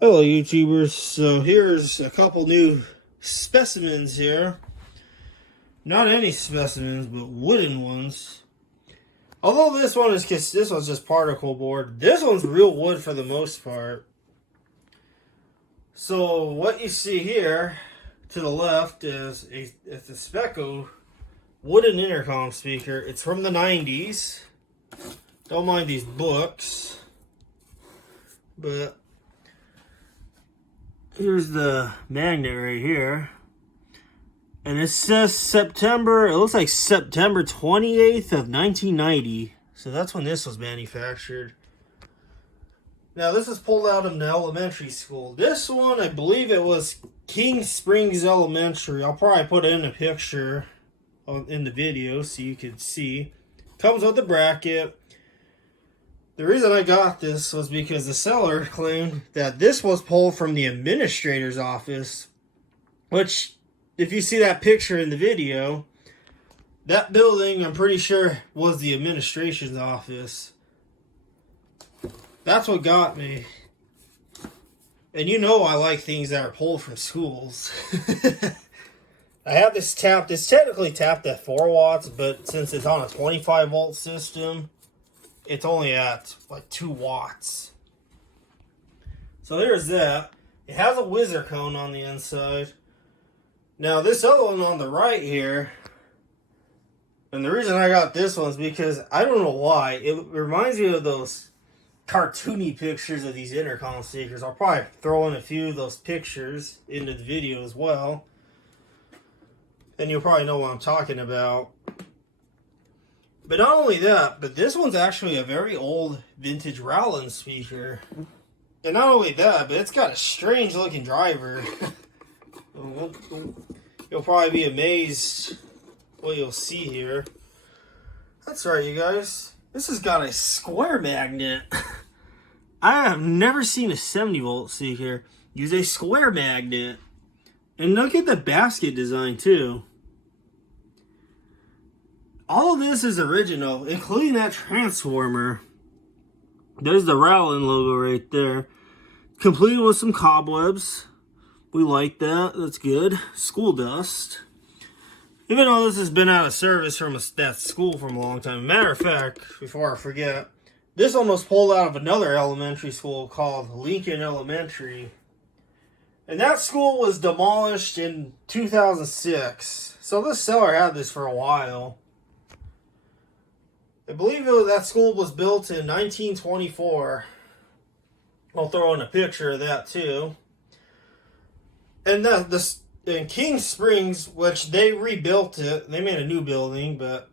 Hello YouTubers, so here's a couple new specimens here. Not any specimens, but wooden ones. Although this one's just particle board. This one's real wood for the most part. So what you see here to the left is it's a Specco wooden intercom speaker. It's from the 90s. Don't mind these books. But here's the magnet right here. And it says September, it looks like September 28th of 1990. So that's when this was manufactured. Now this is pulled out of an elementary school. This one, I believe it was King Springs Elementary. I'll probably put in a picture in the video so you can see. Comes with a bracket. The reason I got this was because the seller claimed that this was pulled from the administrator's office, which, if you see that picture in the video, that building, I'm pretty sure, was the administration's office. That's what got me. And you know I like things that are pulled from schools. I have this tapped. It's technically tapped at 4 watts, but since it's on a 25 volt system, it's only at like 2 watts. So there's that. It has a whizzer cone on the inside. Now this other one on the right here, and the reason I got this one is because I don't know why. It reminds me of those cartoony pictures of these intercom speakers. I'll probably throw in a few of those pictures into the video as well. And you'll probably know what I'm talking about. But not only that, but this one's actually a very old vintage Rowland speaker. And not only that, but it's got a strange looking driver. You'll probably be amazed what you'll see here. That's right, you guys. This has got a square magnet. I have never seen a 70 volt speaker use a square magnet. And look at the basket design too. All of this is original, including that transformer. There's the Rowland logo right there. Completed with some cobwebs. We like that. That's good. School dust. Even though this has been out of service from that school for a long time. Matter of fact, before I forget, this one was pulled out of another elementary school called Lincoln Elementary. And that school was demolished in 2006. So this seller had this for a while. I believe that school was built in 1924. I'll throw in a picture of that too. And in King Springs, which they rebuilt it, they made a new building, but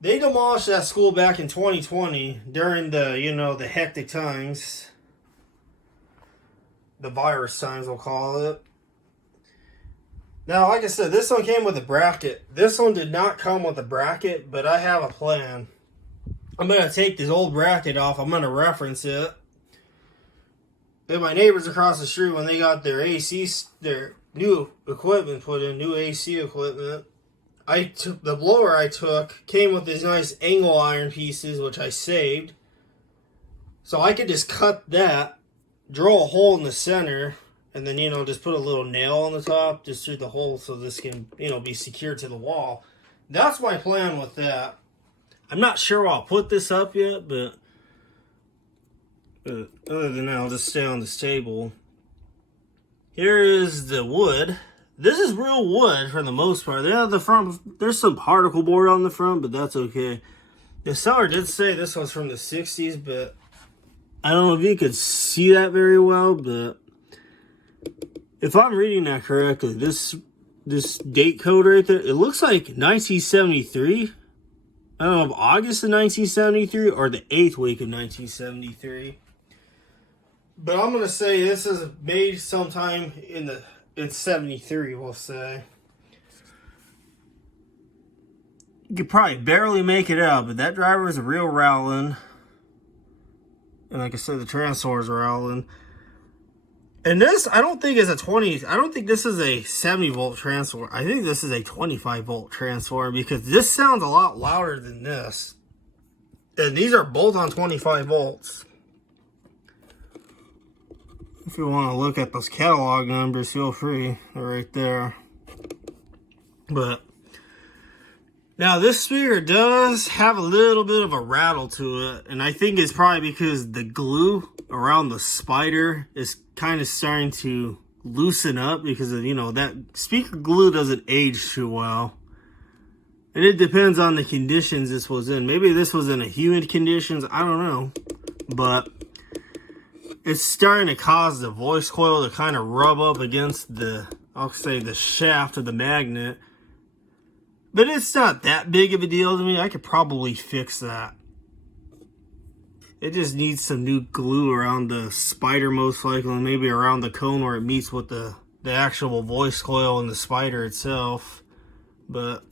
they demolished that school back in 2020 during the hectic times. The virus times, we'll call it. Now, like I said, this one came with a bracket. This one did not come with a bracket, but I have a plan. I'm going to take this old bracket off. I'm going to reference it. And my neighbors across the street, when they got their new equipment put in, new AC equipment, the blower I took came with these nice angle iron pieces, which I saved. So I could just cut that, drill a hole in the center, and then, just put a little nail on the top, just through the hole, so this can, be secured to the wall. That's my plan with that. I'm not sure I'll put this up yet, but other than that, I'll just stay on this table. Here is the wood. This is real wood for the most part. There's some particle board on the front, but that's okay. The seller did say this was from the 60s, but I don't know if you could see that very well, but if I'm reading that correctly, this date code right there, it looks like 1973. I don't know if August of 1973 or the 8th week of 1973. But I'm going to say this is made sometime in 73, we'll say. You could probably barely make it out, but that driver is a real Rowland. And like I said, the transformer is Rowland. And this, I don't think is I don't think this is a 70 volt transformer. I think this is a 25 volt transformer because this sounds a lot louder than this. And these are both on 25 volts. If you want to look at those catalog numbers, feel free. They're right there. But now this speaker does have a little bit of a rattle to it, and I think it's probably because the glue around the spider is kind of starting to loosen up because of, you know, that speaker glue doesn't age too well. And it depends on the conditions this was in. Maybe this was in a humid conditions, I don't know. But it's starting to cause the voice coil to kind of rub up against the, I'll say, the shaft of the magnet. But it's not that big of a deal to me. I could probably fix that. It just needs some new glue around the spider most likely, and maybe around the cone where it meets with the actual voice coil and the spider itself. But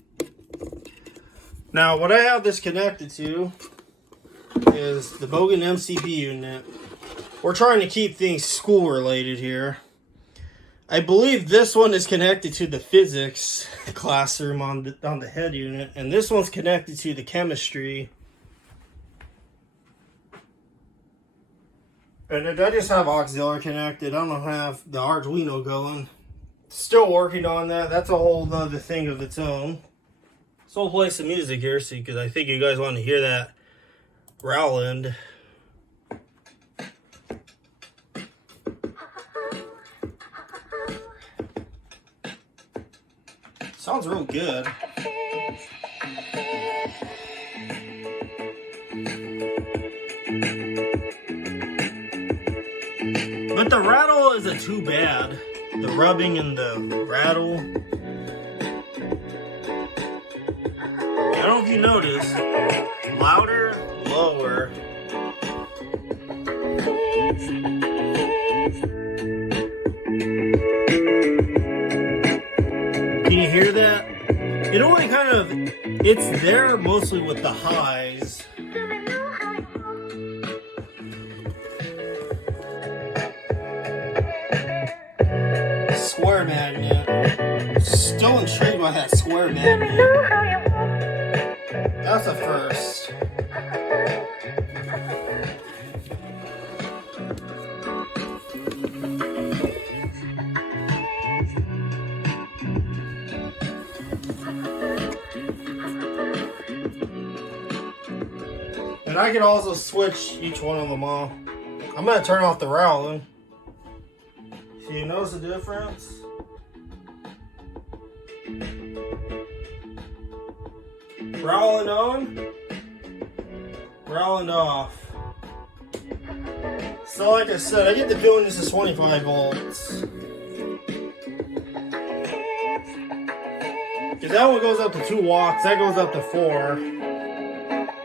now what I have this connected to is the Bogan MCP unit. We're trying to keep things school related here. I believe this one is connected to the physics classroom on the head unit, and this one's connected to the chemistry. And I just have auxiliary connected. I don't have the Arduino going. Still working on that. That's a whole other thing of its own. So we'll play some music here, because I think you guys want to hear that Rowland. Sounds real good. But the rattle isn't too bad. The rubbing and the rattle. I don't know if you notice. Louder, lower. Can you hear that? It only kind of, it's there mostly with the highs. Square magnet. Still intrigued by that square magnet. That's a first. And I can also switch each one of them off. I'm going to turn off the Rowland. Do you notice the difference? Rowland on, Rowland off. So like I said, I get the feeling this is 25 volts. Because that one goes up to 2 watts, that goes up to 4.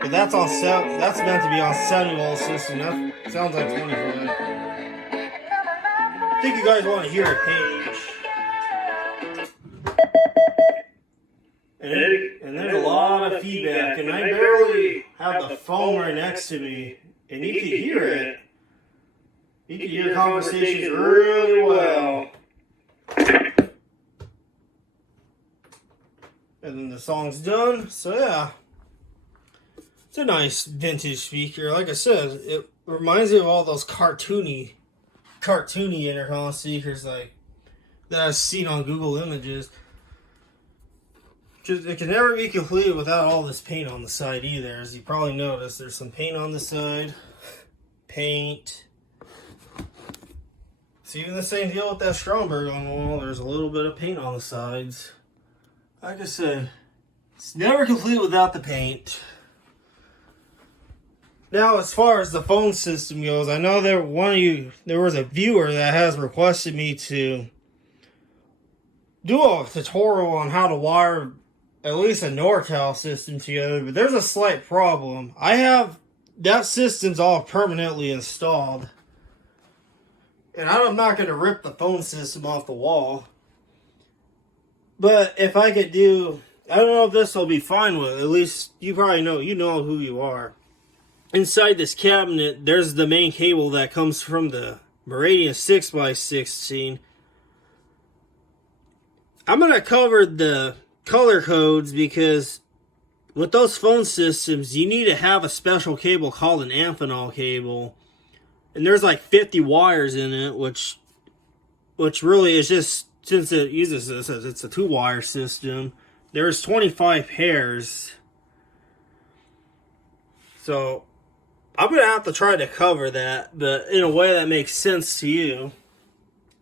But that's on that's meant to be on 7-volt system. That sounds like 25. I think you guys want to hear a page. And there's a lot of feedback, and I barely have the phone right next to me, and you can hear it. You can hear conversations really well. And then the song's done, so yeah. It's a nice vintage speaker. Like I said, it reminds me of all those cartoony intercom speakers like that I've seen on Google Images. It can never be complete without all this paint on the side either. As you probably noticed, there's some paint on the side. Paint. It's even the same deal with that Stromberg on the wall. There's a little bit of paint on the sides. Like I said, it's never complete without the paint. Now, as far as the phone system goes, I know there was a viewer that has requested me to do a tutorial on how to wire at least a NorCal system together, but there's a slight problem. I have that system's all permanently installed, and I'm not going to rip the phone system off the wall. But if I could do, I don't know if this will be fine with, at least you probably know, you know who you are. Inside this cabinet, there's the main cable that comes from the Meridian 6x16. I'm going to cover the color codes because with those phone systems, you need to have a special cable called an Amphenol cable. And there's like 50 wires in it, which really is just, since it uses this as it's a 2-wire system, there's 25 pairs. So I'm going to have to try to cover that, but in a way that makes sense to you.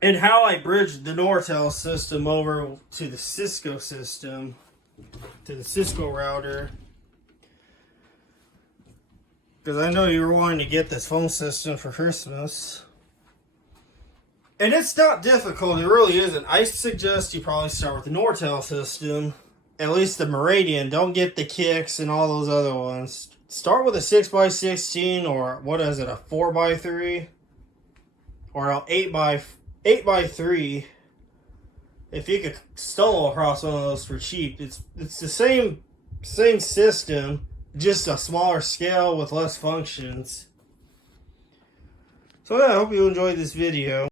And how I bridged the Nortel system over to the Cisco system, to the Cisco router. Because I know you were wanting to get this phone system for Christmas. And it's not difficult, it really isn't. I suggest you probably start with the Nortel system. At least the Meridian. Don't get the Kicks and all those other ones. Start with a 6x16, or what is it, a 4x3? Or an 8x3. If you could stumble across one of those for cheap. It's the same system, just a smaller scale with less functions. So yeah, I hope you enjoyed this video.